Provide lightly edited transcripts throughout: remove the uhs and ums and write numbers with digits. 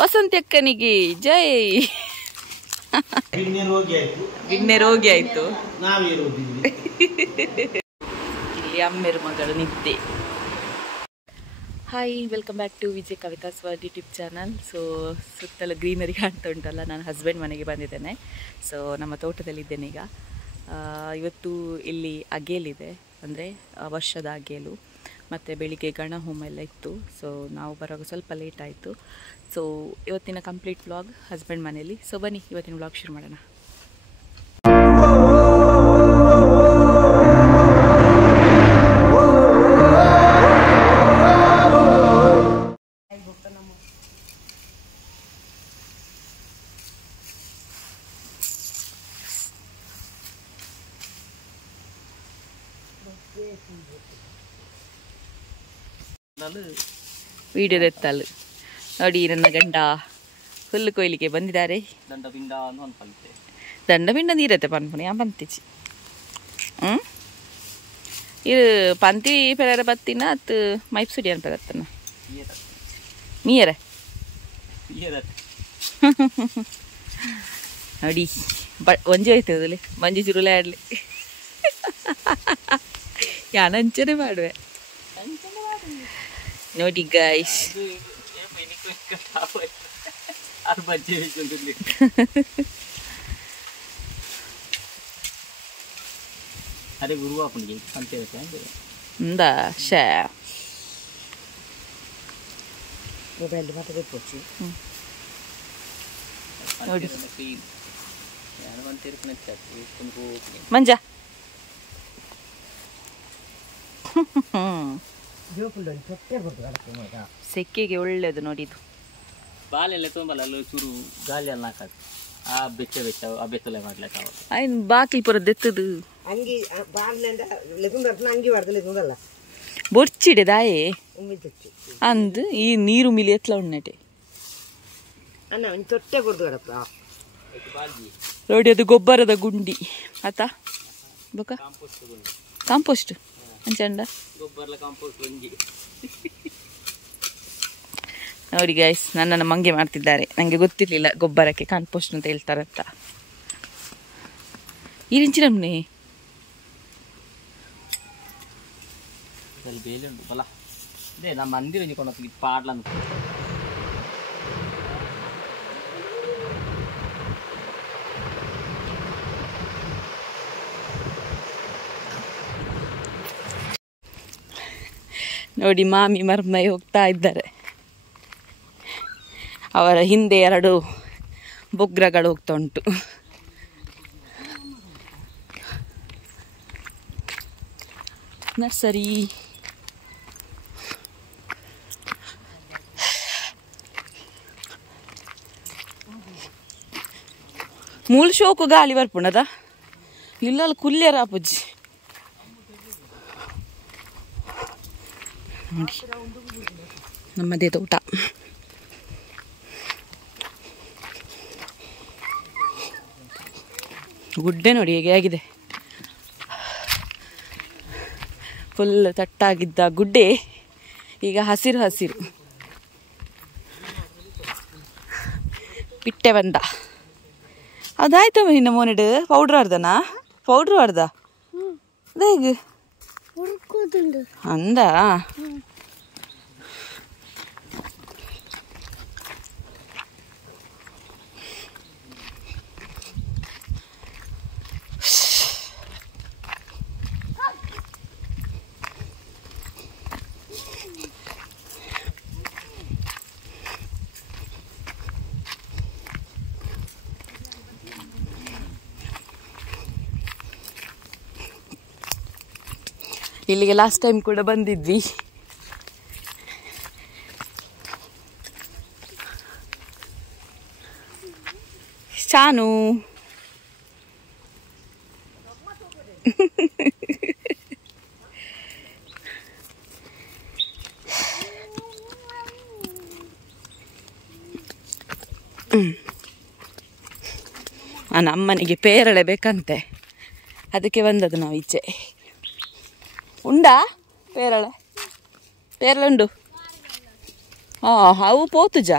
ವಸಂತಿ ಅಕ್ಕನಿಗೆ ಜೈ. ಬಿನ್ನೆ ರೋಗಿ ಆಯ್ತು. ಇಲ್ಲಿ ಅಮ್ಮೆರು ಮಗಳು ನಿದ್ದೆ. Hi, welcome back to Vijay Kavita's world YouTube channel. So ಸುತ್ತಲೂ ಗ್ರೀನರಿ ಕಾಣ್ತಾ ಉಂಟಲ್ಲ, ನಾನು ಹಸ್ಬೆಂಡ್ ಮನೆಗೆ ಬಂದಿದ್ದೇನೆ. ಸೊ ನಮ್ಮ ತೋಟದಲ್ಲಿದ್ದೇನೆ ಈಗ. ಇವತ್ತು ಇಲ್ಲಿ ಅಗೇಲಿದೆ, ಅಂದರೆ ವರ್ಷದ ಅಗೇಲು, ಮತ್ತು ಬೆಳಿಗ್ಗೆ ಗಣ ಹೋಮ ಎಲ್ಲ ಇತ್ತು. ಸೊ ನಾವು ಬರುವಾಗ ಸ್ವಲ್ಪ ಲೇಟ್ ಆಯಿತು. ಸೊ ಇವತ್ತಿನ ಕಂಪ್ಲೀಟ್ ವ್ಲಾಗ್ ಹಸ್ಬೆಂಡ್ ಮನೇಲಿ. ಸೊ ಬನ್ನಿ ಇವತ್ತಿನ ವ್ಲಾಗ್ ಶುರು ಮಾಡೋಣ. ವಿಡಿಯೋದ ಎತ್ತಲು ನೋಡಿ, ನನ್ನ ಗಂಡ ಹುಲ್ಲು ಕೊಯ್ಲಿಕ್ಕೆ ಬಂದಿದ್ದಾರೆ. ದಂಡಪಿಂಡ ನೀರತ್ತೆ ಪನ್ಪುನಿ ಆ ಪಂತಿಚಿ ಇದು ಪಂತಿ ಪೆರ ಬತ್ತಿನ ಅತ್ ಮೈಪ್ ಸುಡಿಯನ್ ಪೆರತ್ತನ ಮೀಯರ ನೋಡಿ ಒಂಜಿ ಆಯ್ತದಲ್ಲಿ ಮಂಜಿ ಚುರುಳೆ ಆಡ್ಲಿ ಯಾನಂಚನೆ ಮಾಡುವೆ ನೋಡಿ ಗೈಸ್. अरे गुरु अपन ये पंते होते हैं इंदा शे वो बेल्ट में तो पोची ನೋಡಿ यार पंते रखना चाहिए तुमको ಮಂಜ ಜೋಪುಲ್ಲೊಂದು ತೊಟ್ಟೆ ಕೊಟ್ಟು ಕಡಕ್ಕೆ ಮಗ ಸೆಕ್ಕೆಗೆ ಒಳ್ಳೆದು ನೋಡಿ. ಇದು ಬಾಲೆಲ್ಲ ತುಂಬಲ್ಲ ಅಲ್ಲಿ ಚೂರು ಗಾಳಿ ಎಲ್ಲ ಹಾಕದು ಆ ಬೆಚ್ಚ ಆ ಬೆತ್ತಲೆ ಮಾಡ್ಲಿಕ್ಕೆ ಆವಾಗ ಆಯ್ತು ಬಾಕಿ ಪುರದ್ದು ಎತ್ತದು ಅಂಗಿ ಬಾಲ್ನೆಂದ ಲೆಗುಂದರ್ನ ಅಂಗಿ ವಾರ್ದ ಲೆಗುಂದಲ್ಲ ಬೊರ್ಚಿಡೆ ದಾಯೆ ಉಮ್ಮಿದ್ದಚ್ಚು ಅಂದು ಈ ನೀರು ಮಿಲಿ ಎತ್ಲ ಉಣ್ಣಟೆ ಅಣ್ಣ ಒಂದು ತೊಟ್ಟೆ ಕೊಡ್ದು ಕಡಪ್ಪ ನೋಡಿ. ಅದು ಗೊಬ್ಬರದ ಗುಂಡಿ ಆತ ಬೊಕ ಕಾಂಪೋಸ್ಟ್ ಅಂಚಂಡ ಗೊಬ್ಬರ ಕಾಂಪೋಸ್ಟ್ ಒಂಜಿ ನೋಡಿ ಗೈಸ್, ನನ್ನನ್ನು ಮಂಗೆ ಮಾಡ್ತಿದ್ದಾರೆ. ನನಗೆ ಗೊತ್ತಿರಲಿಲ್ಲ ಗೊಬ್ಬರಕ್ಕೆ ಕಾಂಪೋಸ್ಟ್ ಅಂತ ಹೇಳ್ತಾರಂತ. ಈ ರಿಂಚಿ ನಮ್ನೆ ಬೇಲೆ ಉಂಟು ಬಲ ಇದೇ ನಮ್ಮ ಮಂದಿರ ಕೊಂಡೋಗಿ ಪಾಡ್ಲ ನೋಡಿ, ಮಾಮಿ ಮರ್ಮೈ ಹೋಗ್ತಾ ಇದ್ದಾರೆ. ಅವರ ಹಿಂದೆ 2 ಬೊಗ್ರಗಳು ಹೋಗ್ತಾ ಉಂಟು. ನರ್ಸರಿ ಮೂಲ ಶೋಕು ಗಾಳಿ ಬರ್ಪುಣದ ಇಲ್ಲ ಕುಲ್ಯರ ಅಪ್ಪುಜ್ಜಿ ನೋಡಿ ನಮ್ಮದೇ ತೋಟ. ಗುಡ್ಡೆ ನೋಡಿ ಹೇಗೆ ಆಗಿದೆ, ಫುಲ್ ತಟ್ಟಾಗಿದ್ದ ಗುಡ್ಡೆ ಈಗ ಹಸಿರು ಹಸಿರು ಬಿಟ್ಟೆ ಬಂದ. ಅದಾಯ್ತವ ನಿನ್ನ ಮೋನೆಡ್ ಪೌಡ್ರ್ ಆಡ್ದನಾ? ಪೌಡ್ರು ಆಡ್ದ ಅದ ಹೇಗೆ ಅಂದ. ಇಲ್ಲಿಗೆ ಲಾಸ್ಟ್ ಟೈಮ್ ಕೂಡ ಬಂದಿದ್ವಿ. ಶಾನು ನಮ್ಮನೆಗೆ ಪೇರಳೆ ಬೇಕಂತೆ, ಅದಕ್ಕೆ ಬಂದದ್ದು ನಾವು ಈಚೆ. ಉಂಡಾ ಪೇರಳೆ? ಪೇರಳೆ ಉಂಡು. ಹಾಂ, ಅವು ಪೋತುಜ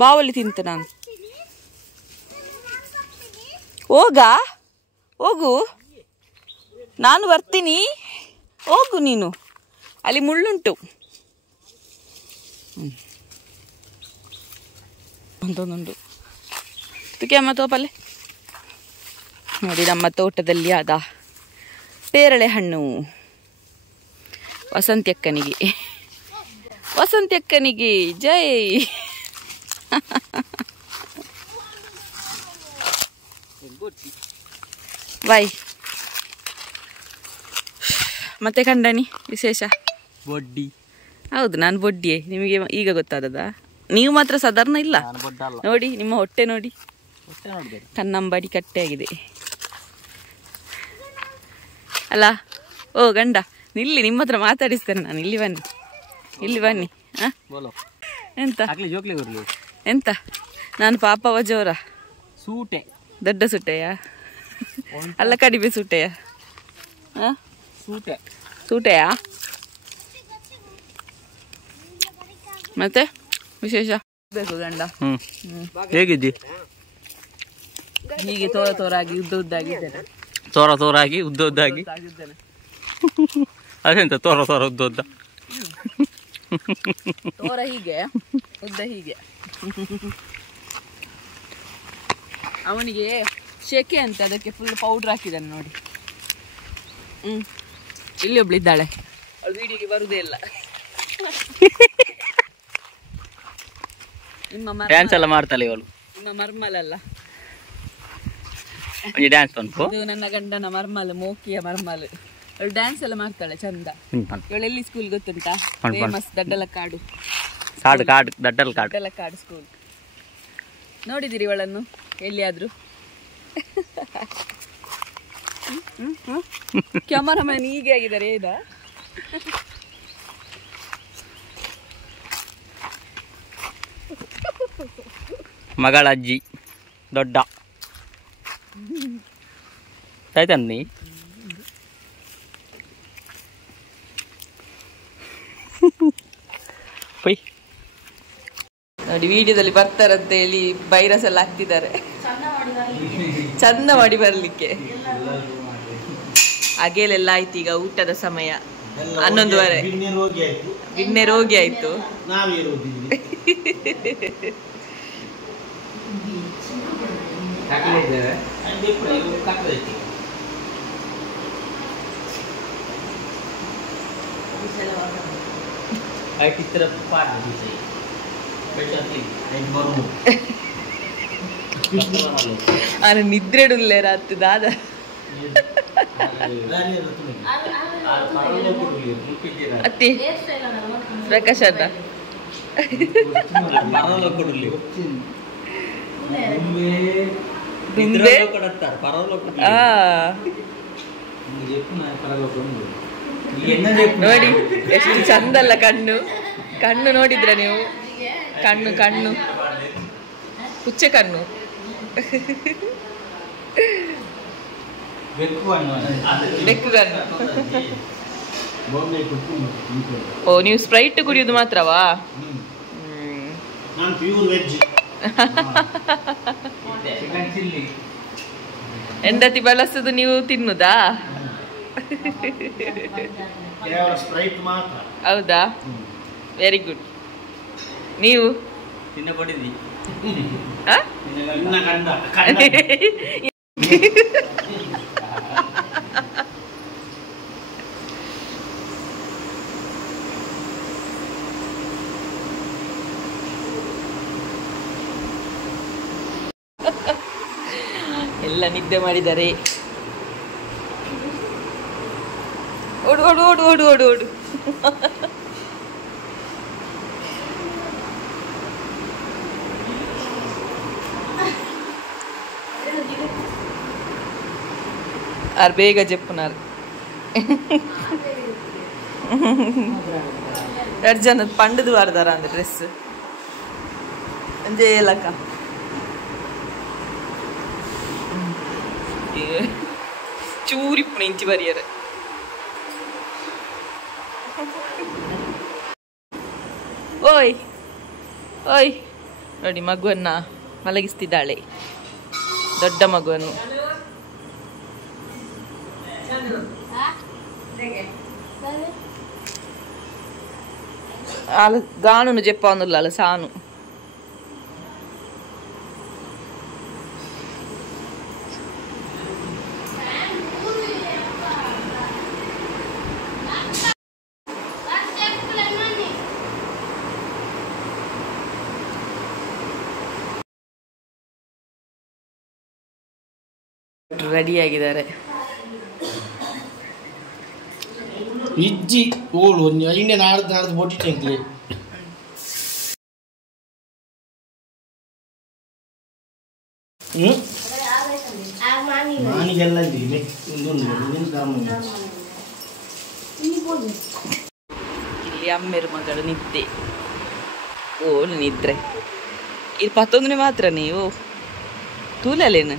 ಬಾವಲ್ಲಿ ತಿಂತ ನಾನು. ಹೋಗು, ನಾನು ಬರ್ತೀನಿ. ಹೋಗು ನೀನು, ಅಲ್ಲಿ ಮುಳ್ಳುಂಟು. ಒಂದೊಂದುಂಟು ತುಕೆ ಅಮ್ಮ ತೋಪಲ್ಲೆ. ನೋಡಿ ನಮ್ಮ ತೋಟದಲ್ಲಿ ಆದ ಪೇರಳೆ ಹಣ್ಣು. ವಸಂತ್ಯಕ್ಕನಿಗೆ ಜೈ. ಬಾಯ್. ಮತ್ತೆ ಕಂಡನಿ ವಿಶೇಷ ಬೊಡ್ಡಿ. ಹೌದು, ನಾನು ಬೊಡ್ಡಿಯೇ. ನಿಮಗೆ ಈಗ ಗೊತ್ತಾದದ? ನೀವು ಮಾತ್ರ ಸಾಧಾರಣ ಇಲ್ಲ ನೋಡಿ, ನಿಮ್ಮ ಹೊಟ್ಟೆ ನೋಡಿ, ಕನ್ನಂಬಾಡಿ ಕಟ್ಟೆ ಆಗಿದೆ ಅಲ್ಲ. ಓ ಗಂಡ ನಿಲ್ಲಿ, ನಿಮ್ಮ ಹತ್ರ ಮಾತಾಡಿಸ್ತೇನೆ ನಾನು. ಇಲ್ಲಿ ಬನ್ನಿ. ಎಂತ ನಾನು ಪಾಪವ ಜೋರ? ಸೂಟೆ, ದೊಡ್ಡ ಸುಟ್ಟೆಯ ಅಲ್ಲ ಕಡಿಮೆ ಸುಟ್ಟೆಯ? ಸೂಟೆಯಾ? ಮತ್ತೆ ವಿಶೇಷ ಬೇಕು ಗಂಡ? ಹೇಗಿದ್ದಿ? ಹೀಗೆ ತೋರಾಗಿ ಉದ್ದಾಗಿದ್ದೇನೆ. ತೋರಾಗಿ ಉದ್ದಾಗಿ ಅದೆಂತ ತೋರ ಉದ್ದ? ತೋರ ಹೀಗೆ, ಉದ್ದ ಹೀಗೆ. ಅವನಿಗೆ ಶೆಕೆ ಅಂತ ಅದಕ್ಕೆ ಫುಲ್ ಪೌಡ್ರ್ ಹಾಕಿದ್ದಾನೆ ನೋಡಿ. ಇಲ್ಲಿ ಒಬ್ಳಿದ್ದಾಳೆ, ಅವಳು ವಿಡಿಯೋಗೆ ಬರುದೇ ಇಲ್ಲ. ಡ್ಯಾನ್ಸ್ ಎಲ್ಲ ಮಾಡ್ತಾಳೆ ಇವಳು. ನಿಮ್ಮ ಮರ್ಮಲಲ್ಲ ಡ್ಯಾನ್ಸ್ ಬಂತು. ಇದು ನನ್ನ ಗಂಡನ ಮರ್ಮಲ್, ಮೋಕಿಯ ಮರ್ಮಲ್. ಅವಳು ಡ್ಯಾನ್ಸ್ ಎಲ್ಲ ಮಾಡ್ತಾಳೆ ಚಂದ. ಇವಳು ಎಲ್ಲಿ ಸ್ಕೂಲ್ ಗೊತ್ತುಂಟಾ? ಫೇಮಸ್ ದಡ್ಡಲಕ್ಕಾಡು ಸ್ಕೂಲ್. ನೋಡಿದಿರಿ ಇವಳನ್ನು ಎಲ್ಲಿಯಾದ್ರೂ? ಕ್ಯಾಮರಾಮನ್ ಹೀಗೆ ಆಗಿದ್ದಾರೆ ಏನ? ಮಗಳ ಅಜ್ಜಿ ದೊಡ್ಡ ಆಯ್ತನ್ನಿ. ನೋಡಿ ವಿಡಿಯೋದಲ್ಲಿ ಬರ್ತಾರಂತ ಹೇಳಿ ವೈರಸ್ ಎಲ್ಲ ಹಾಕ್ತಿದ್ದಾರೆ, ಚಂದ ಮಾಡಿ ಬರ್ಲಿಕ್ಕೆ. ಅಗೇಲೆಲ್ಲ ಆಯ್ತು. ಈಗ ಊಟದ ಸಮಯ 11:30. ಬಿನ್ನೆ ರೋಗಿ ಆಯ್ತು. ఆయన నిద్రేడులే రాత్రి దాదా అత్తి ప్రకాశ్ అన్న ನೋಡಿ ಎಷ್ಟು ಚಂದಲ್ಲ ಕಣ್ಣು. ಕಣ್ಣು ನೋಡಿದ್ರ ನೀವು? ಕಣ್ಣು ಕಣ್ಣು ಹುಚ್ಚೆ ಕಣ್ಣು. ಬೆಕ್ಕು ಕಣ್ಣು. ಓ, ನೀವು ಸ್ಪ್ರೈಟ್ ಕುಡಿಯೋದು ಮಾತ್ರವಾ? ಹೆಂಡತಿ ಬಳಸುದು ನೀವು ತಿನ್ನುದಾ? ಹೌದಾ? Very good. ನೀವು ಎಲ್ಲ ನಿದ್ದೆ ಮಾಡಿದ್ದಾರೆ. ಓಡು ಓಡು ಓಡು ಓಡು ಓಡು ಓಡು. ఆరు బేగా చెప్పున్నారు. అర్జున్ పండుది వాడతారా అంత డ్రెస్ చేయలేక ചൂരിപ്പു നെഞ്ചു പറയറ്. ഓയ് ഓയ് ನೋಡಿ ಮಗುವನ್ನ ಮಲಗಿಸ್ತಿದ್ದಾಳೆ, ದೊಡ್ಡ ಮಗುವನ್ನು. ಅಲ್ಲ ಗಾನು ಜೆಪ್ಪ ಅನ್ನಲ್ಲ ಅಲ್ಲ ಸಾನು. ರೆಡಿಯಾಗಿದ್ದಾರೆ. ಇಜ್ಜಿ ಓಳು ಇನ್ನೇ ನಾಡ್ದು ಬೋಟಿಟ್ಟೆ ಮಾನಿಗೆಲ್ಲ ಇಲ್ಲಿ ಅಮ್ಮೆರು ಮಗಳು ನಿದ್ದೆ. ಓಳು ನಿದ್ರೆ ಇಲ್ಲಿ 11 ಮಾತ್ರ ನೀವು ತೂಲಲೇನು